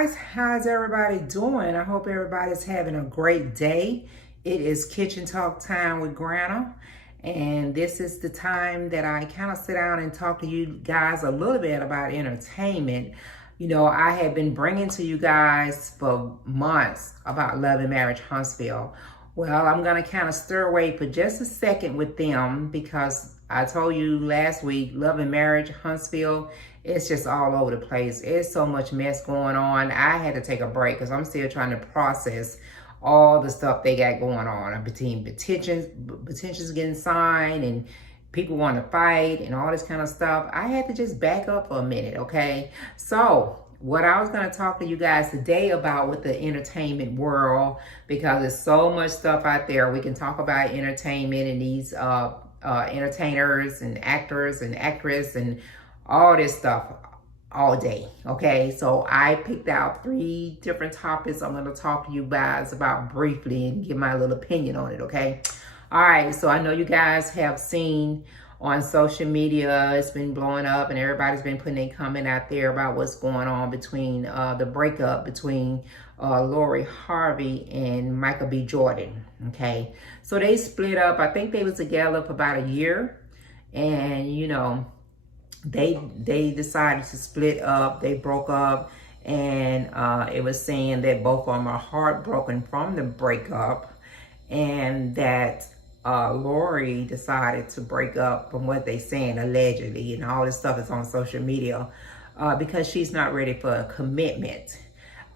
guys, how's everybody doing? I hope everybody's having a great day. It is kitchen talk time with Granna, and this is the time that I kind of sit down and talk to you guys a little bit about entertainment. You know, I have been bringing to you guys for months about Love and Marriage Huntsville. Well, I'm going to kind of stir away for just a second with them because I told you last week, Love and Marriage Huntsville, it's just all over the place. It's so much mess going on. I had to take a break because I'm still trying to process all the stuff they got going on. Between petitions getting signed and people want to fight and all this kind of stuff. I had to just back up for a minute, okay? So what I was going to talk to you guys today about with the entertainment world, because there's so much stuff out there. We can talk about entertainment and these entertainers and actors and actresses and all this stuff all day, okay? So I picked out 3 different topics I'm going to talk to you guys about briefly and give my little opinion on it, okay? All right, so I know you guys have seen on social media, it's been blowing up and everybody's been putting a comment out there about what's going on between the breakup between Lori Harvey and Michael B. Jordan, okay? So they split up. I think they was together for about a year, and you know, they decided to split up. They broke up, and it was saying that both of them are heartbroken from the breakup, and that Lori decided to break up, from what they saying allegedly, and all this stuff is on social media, because she's not ready for a commitment.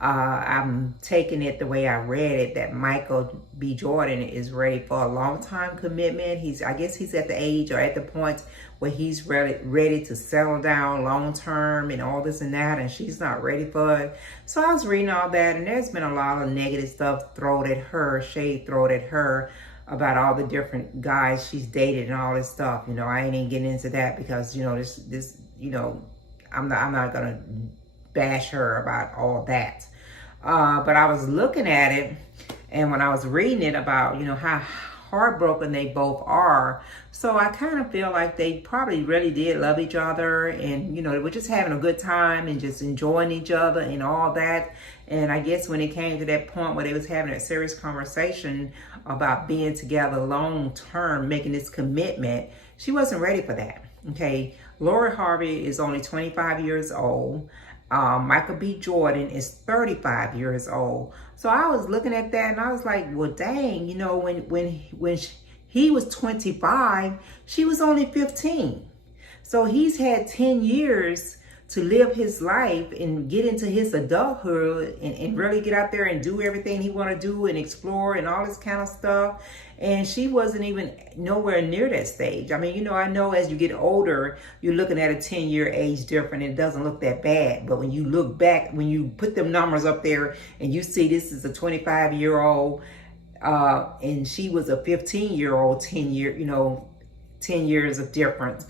I'm taking it the way I read it, that Michael B. Jordan is ready for a long-time commitment. I guess he's at the age or at the point where he's ready to settle down long-term and all this and that, and she's not ready for it. So I was reading all that, and there's been a lot of negative stuff thrown at her, shade thrown at her, about all the different guys she's dated and all this stuff. You know, I ain't even getting into that because, you know, this, you know, I'm not gonna bash her about all that. But I was looking at it, and when I was reading it about, you know, how heartbroken they both are, so I kind of feel like they probably really did love each other, and, you know, they were just having a good time and just enjoying each other and all that. And I guess when it came to that point where they was having that serious conversation about being together long term, making this commitment, she wasn't ready for that, okay? Lori Harvey is only 25 years old. Michael B. Jordan is 35 years old. So I was looking at that and I was like, well, dang, you know, when he was 25, she was only 15. So he's had 10 years to live his life and get into his adulthood and really get out there and do everything he want to do and explore and all this kind of stuff. And she wasn't even nowhere near that stage. I mean, you know, I know as you get older, you're looking at a 10-year age difference, and it doesn't look that bad. But when you look back, when you put them numbers up there and you see this is a 25-year-old and she was a 15-year-old, 10 years of difference,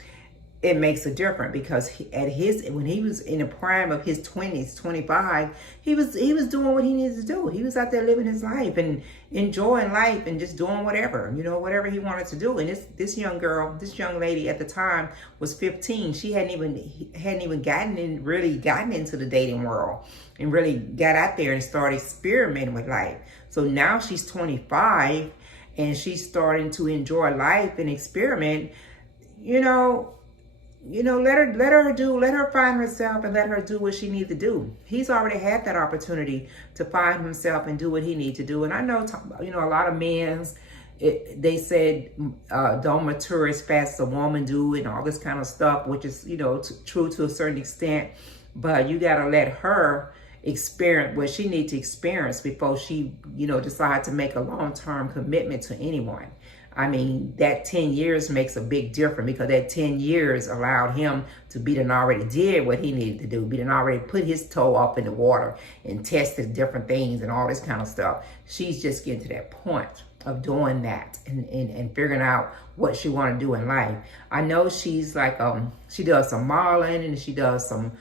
it makes a difference, because when he was in the prime of his 20s, 25, he was doing what he needed to do. He was out there living his life and enjoying life and just doing whatever, you know, whatever he wanted to do. And this young girl, this young lady at the time was 15. She hadn't even gotten into the dating world and really got out there and started experimenting with life. So now she's 25 and she's starting to enjoy life and experiment. Let her find herself and let her do what she needs to do. He's already had that opportunity to find himself and do what he needs to do. And I know, a lot of men, they said don't mature as fast as a woman do and all this kind of stuff, which is, true to a certain extent. But you got to let her experience what she needs to experience before she, decide to make a long-term commitment to anyone. I mean, that 10 years makes a big difference, because that 10 years allowed him to be done already did what he needed to do. Be done already put his toe up in the water and tested different things and all this kind of stuff. She's just getting to that point of doing that and figuring out what she want to do in life. I know she's like, she does some modeling and she does some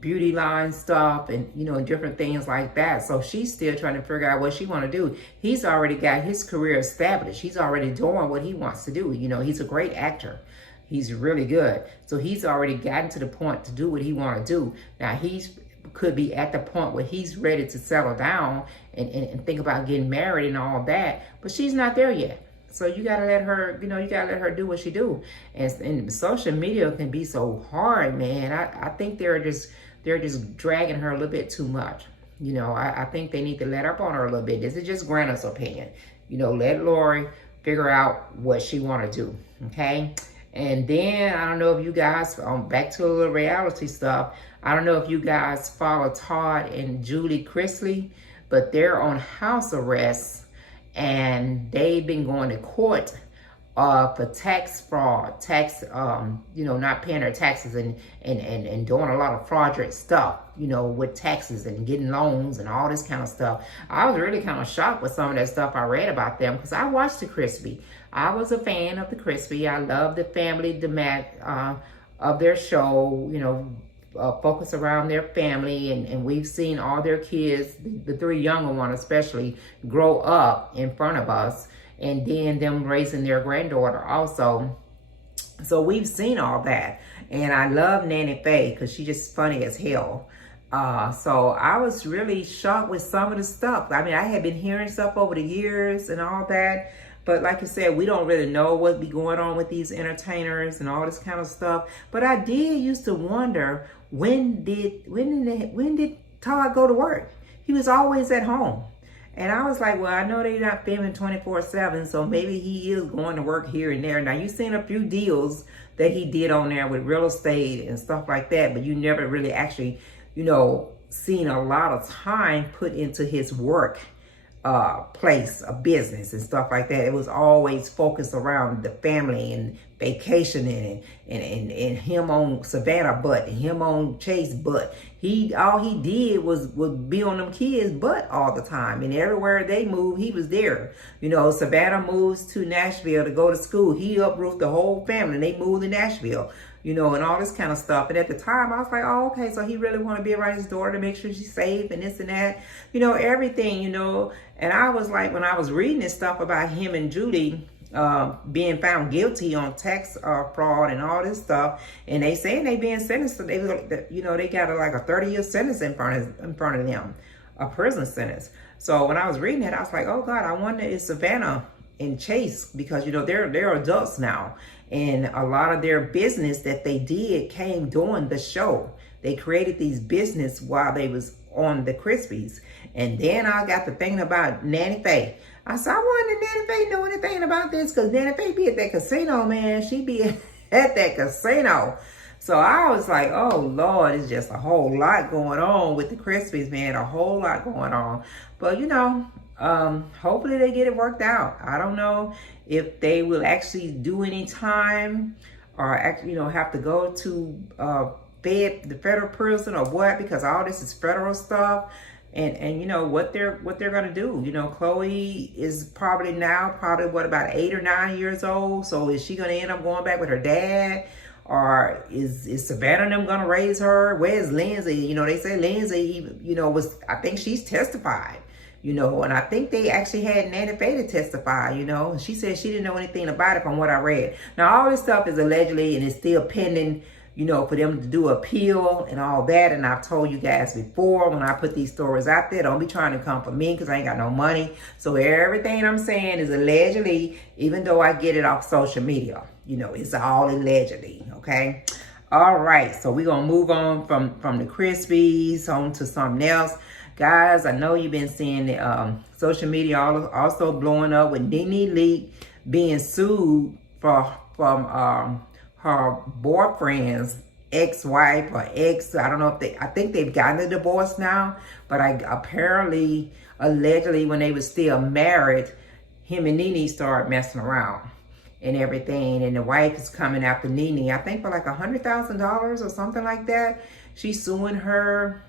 beauty line stuff and, different things like that. So she's still trying to figure out what she want to do. He's already got his career established. He's already doing what he wants to do. He's a great actor. He's really good. So he's already gotten to the point to do what he want to do. Now he's could be at the point where he's ready to settle down and think about getting married and all that. But she's not there yet. So you gotta let her, you gotta let her do what she do. And social media can be so hard, man. I think they're just dragging her a little bit too much. I think they need to let up on her a little bit. This is just Granna's opinion. Let Lori figure out what she want to do, okay? And then, I don't know if you guys, back to a little reality stuff, I don't know if you guys follow Todd and Julie Chrisley, but they're on house arrest, and they've been going to court for tax fraud, not paying their taxes and doing a lot of fraudulent stuff, with taxes and getting loans and all this kind of stuff. I was really kind of shocked with some of that stuff I read about them, because I watched the Chrisley. I was a fan of the Chrisley. I love the family of their show, focus around their family, and we've seen all their kids, the three younger ones especially, grow up in front of us, and then them raising their granddaughter also. So we've seen all that. And I love Nene Leakes because she's just funny as hell. So I was really shocked with some of the stuff. I mean, I had been hearing stuff over the years and all that. But like you said, we don't really know what be going on with these entertainers and all this kind of stuff. But I did used to wonder, when did Todd go to work? He was always at home. And I was like, well, I know they're not filming 24/7, so maybe he is going to work here and there. Now, you've seen a few deals that he did on there with real estate and stuff like that, but you never really actually, seen a lot of time put into his work place of business and stuff like that. It was always focused around the family and vacationing and him on Savannah butt and him on Chase butt. All he did was be on them kids' butt all the time, and everywhere they moved, he was there. Savannah moves to Nashville to go to school. He uprooted the whole family, and they moved to Nashville. And all this kind of stuff. And at the time, I was like, oh, okay, so he really want to be around his daughter to make sure she's safe and this and that, everything, And I was like, when I was reading this stuff about him and Judy being found guilty on tax fraud and all this stuff, and they saying they being sentenced, they got like a 30-year sentence in front of them, a prison sentence. So when I was reading that, I was like, oh God, I wonder if Savannah and Chase, because they're adults now, and a lot of their business that they did came during the show. They created these business while they was on the Chrisleys. And then I got to thinking about Nene Leakes. I said, I wonder if Nene Leakes know anything about this, because Nene Leakes be at that casino, man. She be at that casino. So I was like, oh Lord, it's just a whole lot going on with the Chrisleys, man. A whole lot going on. But hopefully they get it worked out. I don't know if they will actually do any time, or actually, have to go to the federal prison or what, because all this is federal stuff. And what they're gonna do. Chloe is probably what, about 8 or 9 years old. So is she gonna end up going back with her dad? Or is Savannah and them gonna raise her? Where's Lindsay? They say Lindsay, I think she's testified. And I think they actually had Nene Leakes testify, She said she didn't know anything about it from what I read. Now, all this stuff is allegedly, and it's still pending, for them to do appeal and all that. And I've told you guys before, when I put these stories out there, don't be trying to come for me, because I ain't got no money. So everything I'm saying is allegedly, even though I get it off social media. It's all allegedly, okay? All right, so we're going to move on from the Chrisleys on to something else. Guys, I know you've been seeing the social media also blowing up with Nene Leakes being sued from her boyfriend's ex-wife or ex. I don't know if I think they've gotten a divorce now, but allegedly, when they were still married, him and Nene started messing around and everything. And the wife is coming after Nene, I think for like $100,000 or something like that. She's suing her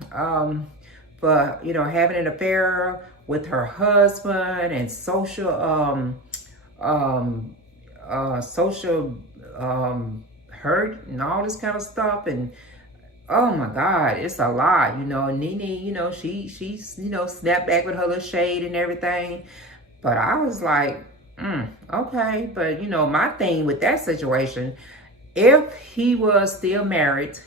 for, having an affair with her husband and social hurt and all this kind of stuff. And oh my God, it's a lot. Nene, she's snapped back with her little shade and everything. But I was like, okay. But my thing with that situation, if he was still married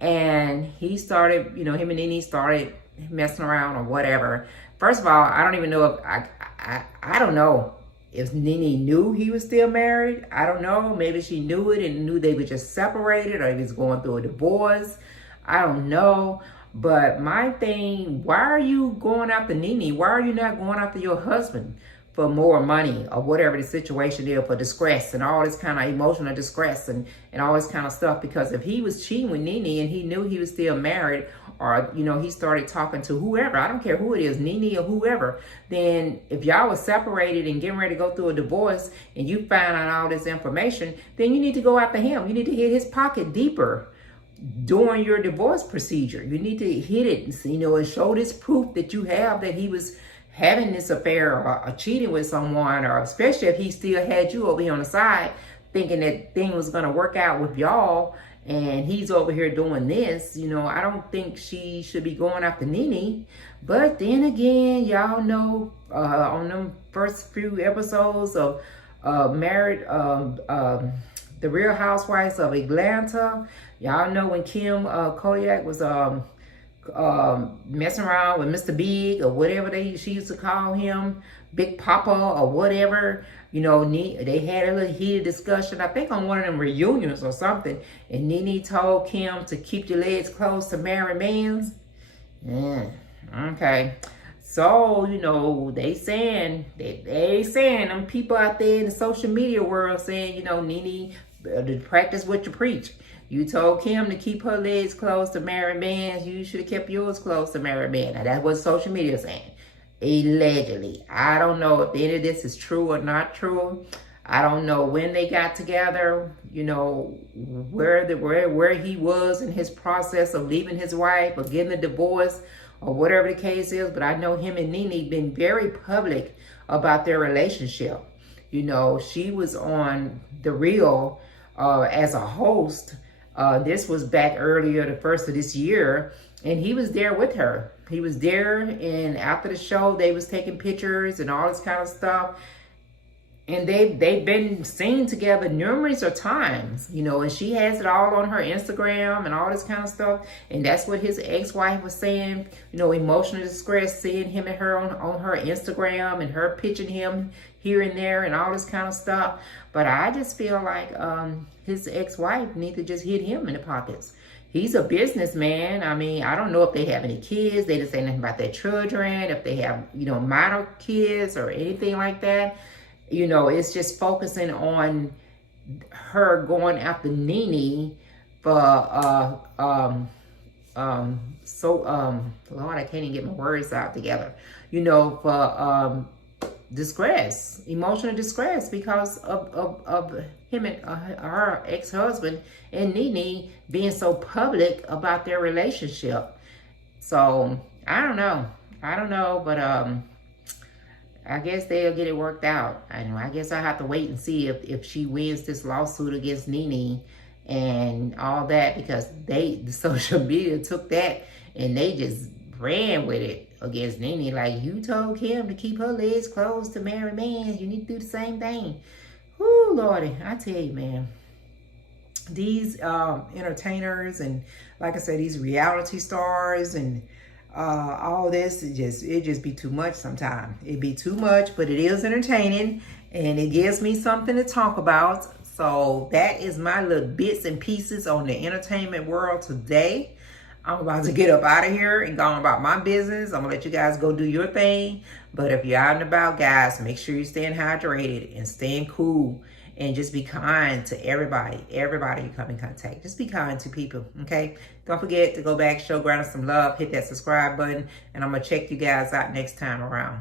And he started, you know, him and Nene started messing around or whatever. First of all, I don't even know if I don't know if Nene knew he was still married. I don't know. Maybe she knew it and knew they were just separated, or he was going through a divorce. I don't know. But my thing, why are you going after Nene? Why are you not going after your husband for more money or whatever the situation is, for distress and all this kind of emotional distress and all this kind of stuff? Because if he was cheating with Nene and he knew he was still married, or, you know, he started talking to whoever, I don't care who it is, Nene or whoever, then if y'all were separated and getting ready to go through a divorce and you find out all this information, then you need to go after him. You need to hit his pocket deeper during your divorce procedure. You need to hit it, you know, and show this proof that you have that he was having this affair or cheating with someone, or especially if he still had you over here on the side thinking that thing was going to work out with y'all, and he's over here doing this. You know, I don't think she should be going after Nene. But then again, y'all know on them first few episodes of Married, The Real Housewives of Atlanta, y'all know when Kim Kodiak was messing around with Mr. Big, or whatever she used to call him, Big Papa or whatever. You know, they had a little heated discussion, I think on one of them reunions or something, and Nene told Kim to keep your legs closed to married men. Yeah, okay. So, you know, they saying them people out there in the social media world saying, you know, Nene, to practice what you preach. You told Kim to keep her legs closed to married men. You should have kept yours closed to married men. Now, that's what social media is saying. Allegedly. I don't know if any of this is true or not true. I don't know when they got together, you know, where he was in his process of leaving his wife or getting a divorce or whatever the case is. But I know him and Nene been very public about their relationship. You know, she was on The Real as a host. This was back earlier, the first of this year, and he was there with her. He was there, and after the show, they was taking pictures and all this kind of stuff. And they've been seen together numerous of times, you know, and she has it all on her Instagram and all this kind of stuff. And that's what his ex-wife was saying, you know, emotional distress, seeing him and her on her Instagram, and her pitching him here and there and all this kind of stuff. But I just feel like his ex-wife needs to just hit him in the pockets. He's a businessman. I mean, I don't know if they have any kids. They didn't say nothing about their children, if they have, you know, minor kids or anything like that. You know, it's just focusing on her going after Nene for, Lord, I can't even get my words out together. You know, for distress, emotional distress, because of him and her ex-husband and Nene being so public about their relationship. So, I don't know, but I guess they'll get it worked out. And I guess I have to wait and see if she wins this lawsuit against Nene and all that, because the social media took that and they just ran with it against Nene. Like, you told Kim to keep her legs closed to married men. You need to do the same thing. Whoo, Lordy, I tell you, man. These entertainers and, like I said, these reality stars and all this, it just be too much sometimes. It be too much, but it is entertaining and it gives me something to talk about. So that is my little bits and pieces on the entertainment world today. I'm about to get up out of here and go on about my business. I'm gonna let you guys go do your thing. But if you're out and about, guys, make sure you're staying hydrated and staying cool, and just be kind to everybody you come in contact. Just be kind to people, okay? Don't forget to go back, show Granna some love, hit that subscribe button, and I'm gonna check you guys out next time around.